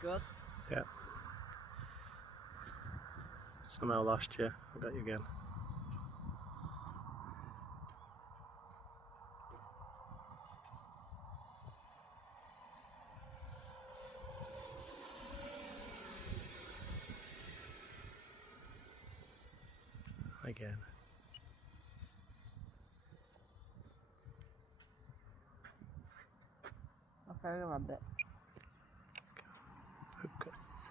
that good? Yeah. Somehow lost you. I got you again. Again. Okay, a rabbit. Focus.